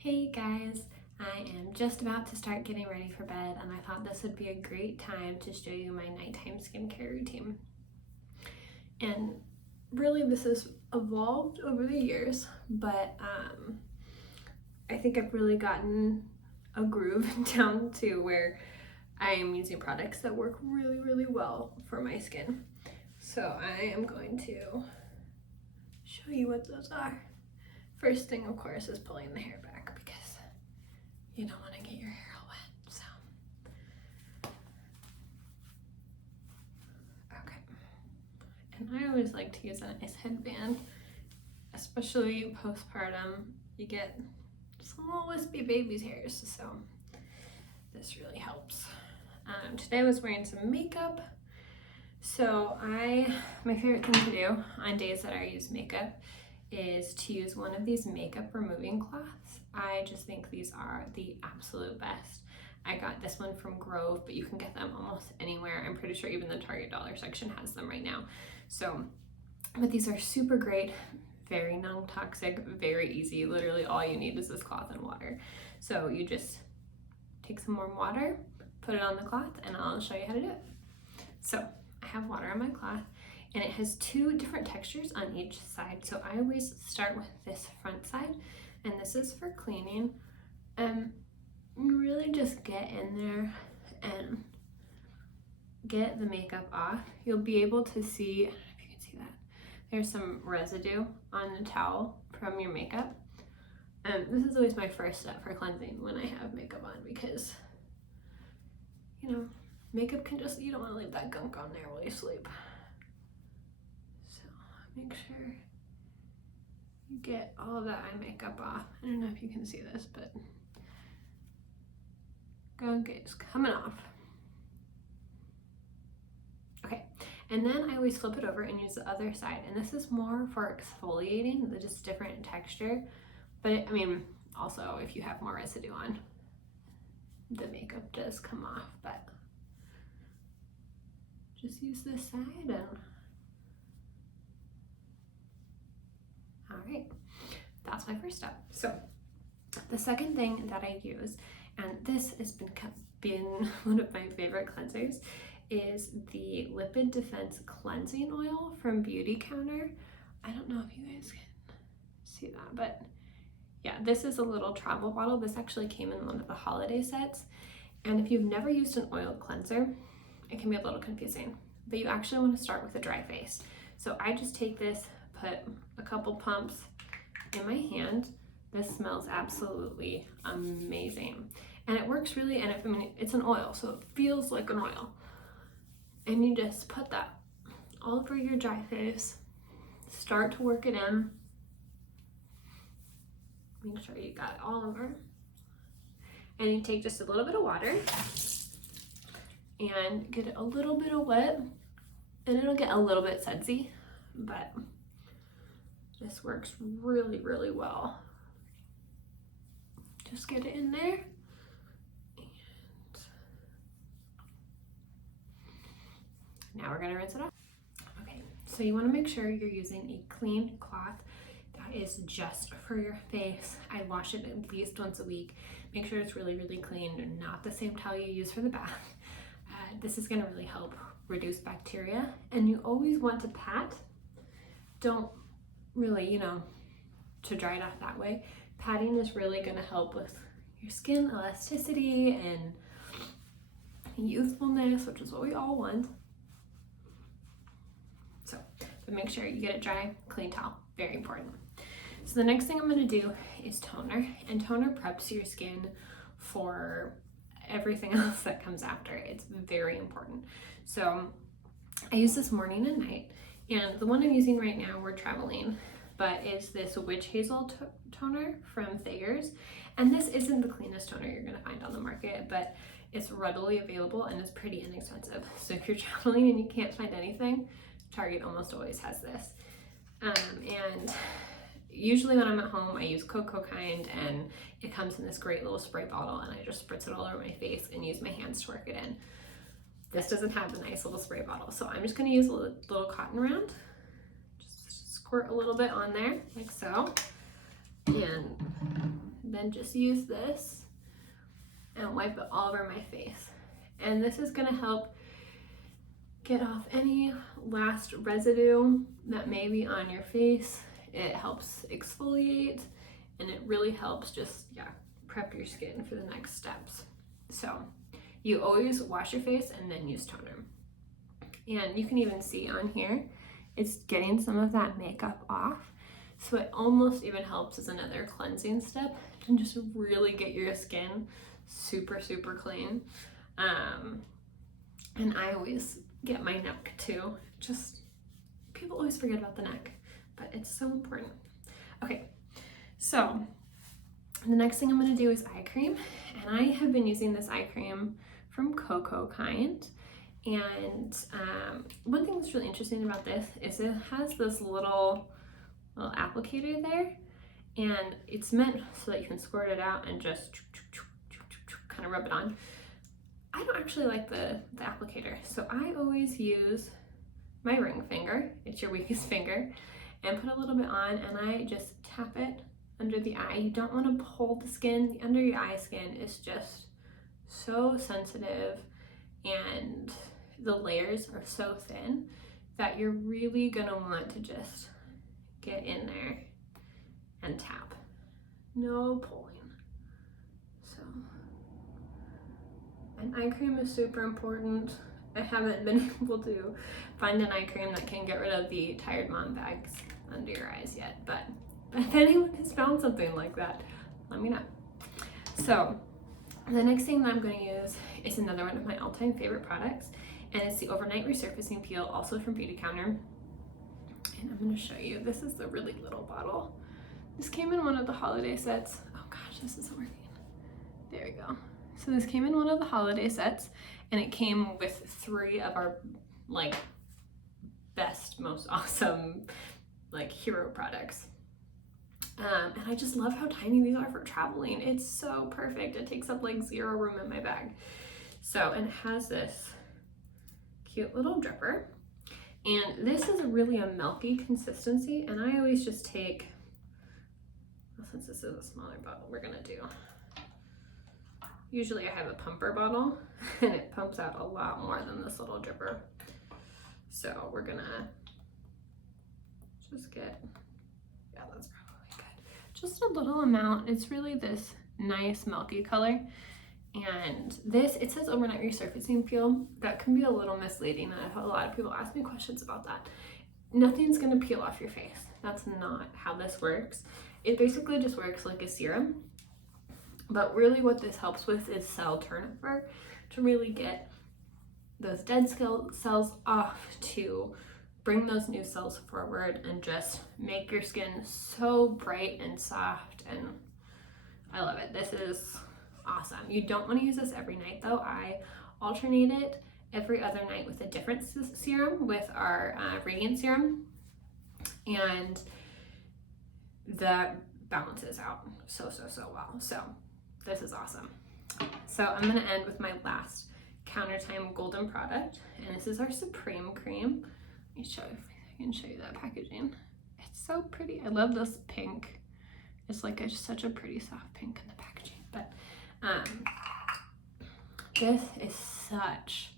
Hey guys, I am just about to start getting ready for bed and I thought this would be a great time to show you my nighttime skincare routine. And really this has evolved over the years, but I think I've really gotten a groove down to where I am using products that work really well for my skin. So I am going to show you what those are. First thing, of course, is pulling the hair back because you don't want to get your hair all wet, so. Okay. And I always like to use a nice headband, especially postpartum. You get some little wispy baby's hairs, so this really helps. Today I was wearing some makeup. So my favorite thing to do on days that I use makeup is to use one of these makeup removing cloths. I just think these are the absolute best. I got this one from Grove, but you can get them almost anywhere. I'm pretty sure even the Target dollar section has them right now. So, but these are super great, very non-toxic, very easy. Literally all you need is this cloth and water. So you just take some warm water, put it on the cloth, and I'll show you how to do it. So I have water on my cloth, and it has two different textures on each side. So I always start with this front side, and this is for cleaning. Really just get in there and get the makeup off. You'll be able to see, I don't know if you can see that, there's some residue on the towel from your makeup. This is always my first step for cleansing when I have makeup on because, you know, makeup can just, you don't want to leave that gunk on there while you sleep. So make sure you get all of that eye makeup off. I don't know if you can see this, but gunk is coming off. Okay, and then I always flip it over and use the other side. And this is more for exfoliating, just different texture. But I mean, also if you have more residue on, the makeup does come off, but just use this side and all right, that's my first step. So the second thing that I use, and this has been one of my favorite cleansers, is the Lipid Defense Cleansing Oil from Beautycounter. I don't know if you guys can see that, but yeah, this is a little travel bottle. This actually came in one of the holiday sets. And if you've never used an oil cleanser, it can be a little confusing, but you actually want to start with a dry face. So I just take this, put a couple pumps in my hand. This smells absolutely amazing. And it works really, and I mean, it's an oil, so it feels like an oil. And you just put that all over your dry face, start to work it in. Make sure you got it all over. And you take just a little bit of water and get it a little bit of wet, and it'll get a little bit sudsy, but this works really well. Just get it in there. And now we're gonna rinse it off. Okay, so you wanna make sure you're using a clean cloth that is just for your face. I wash it at least once a week. Make sure it's really clean, not the same towel you use for the bath. This is gonna really help reduce bacteria, and you always want to pat. Don't really, to dry it off that way. Patting is really gonna help with your skin elasticity and youthfulness, which is what we all want. So, but make sure you get it dry, clean towel, very important. So the next thing I'm gonna do is toner, and toner preps your skin for everything else that comes after. It's very important. So I use this morning and night, and the one I'm using right now, we're traveling, but is this witch hazel toner from Thayer's. And this isn't the cleanest toner you're gonna find on the market, but it's readily available and it's pretty inexpensive. So if you're traveling and you can't find anything, Target almost always has this. And usually when I'm at home, I use Cocoa Kind, and it comes in this great little spray bottle, and I just spritz it all over my face and use my hands to work it in. This doesn't have the nice little spray bottle, so I'm just gonna use a little cotton round. Just squirt a little bit on there, like so. And then just use this and wipe it all over my face. And this is gonna help get off any last residue that may be on your face. It helps exfoliate, and it really helps just, prep your skin for the next steps. So you always wash your face and then use toner. And you can even see on here, it's getting some of that makeup off. So it almost even helps as another cleansing step to just really get your skin super, super clean. And I always get my neck too. Just, people always forget about the neck, but it's so important. Okay, so the next thing I'm gonna do is eye cream. And I have been using this eye cream from Coco Kind. And one thing that's really interesting about this is it has this little applicator there, and it's meant so that you can squirt it out and just kind of rub it on. I don't actually like the applicator, so I always use my ring finger, it's your weakest finger, and put a little bit on, and I just tap it under the eye. You don't want to pull the skin. The under your eye skin is just so sensitive, and the layers are so thin that you're really gonna want to just get in there and tap. No pulling. So, and eye cream is super important. I haven't been able to find an eye cream that can get rid of the tired mom bags under your eyes yet, but if anyone has found something like that, let me know. So the next thing that I'm going to use is another one of my all-time favorite products, and it's the Overnight Resurfacing Peel, also from Beautycounter. And I'm going to show you. This is the really little bottle. This came in one of the holiday sets. Oh gosh, this isn't working. There we go. So this came in one of the holiday sets, and it came with 3 of our best, most awesome hero products. And I just love how tiny these are for traveling. It's so perfect. It takes up 0 room in my bag. So, and it has this cute little dripper. And this is really a milky consistency. And I always just take, well, since this is a smaller bottle, we're gonna do, usually I have a pumper bottle and it pumps out a lot more than this little dripper. So we're gonna just get, yeah, that's probably just a little amount. It's really this nice milky color. And this, it says Overnight Resurfacing Peel. That can be a little misleading. I've had a lot of people ask me questions about that. Nothing's gonna peel off your face. That's not how this works. It basically just works like a serum. But really what this helps with is cell turnover, to really get those dead cells off, to bring those new cells forward, and just make your skin so bright and soft, and I love it. This is awesome. You don't want to use this every night though. I alternate it every other night with a different serum, with our Radiant Serum, and that balances out so well. So this is awesome. So I'm gonna end with my last Countertime Golden product, and this is our Supreme Cream. Let me show you if I can show you that packaging. It's so pretty. I love this pink. It's such a pretty soft pink in the packaging. But this is such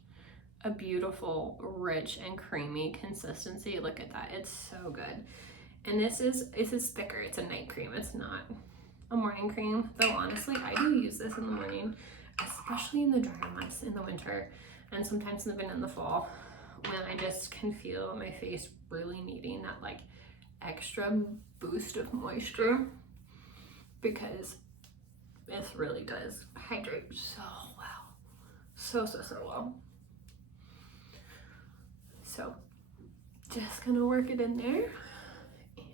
a beautiful, rich, and creamy consistency. Look at that. It's so good. And this is thicker. It's a night cream. It's not a morning cream. Though honestly, I do use this in the morning, especially in the drier months in the winter, and sometimes even in the fall, when I just can feel my face really needing that extra boost of moisture, because this really does hydrate so well. So well. So just gonna work it in there, and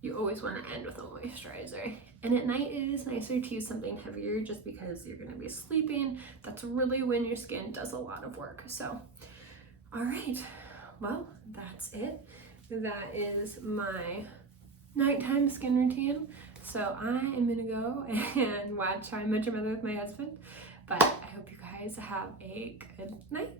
you always want to end with a moisturizer. And at night it is nicer to use something heavier, just because you're gonna be sleeping. That's really when your skin does a lot of work. So all right, well, that's it. That is my nighttime skin routine. So I am gonna go and watch How I Met Your Mother with my husband. But I hope you guys have a good night.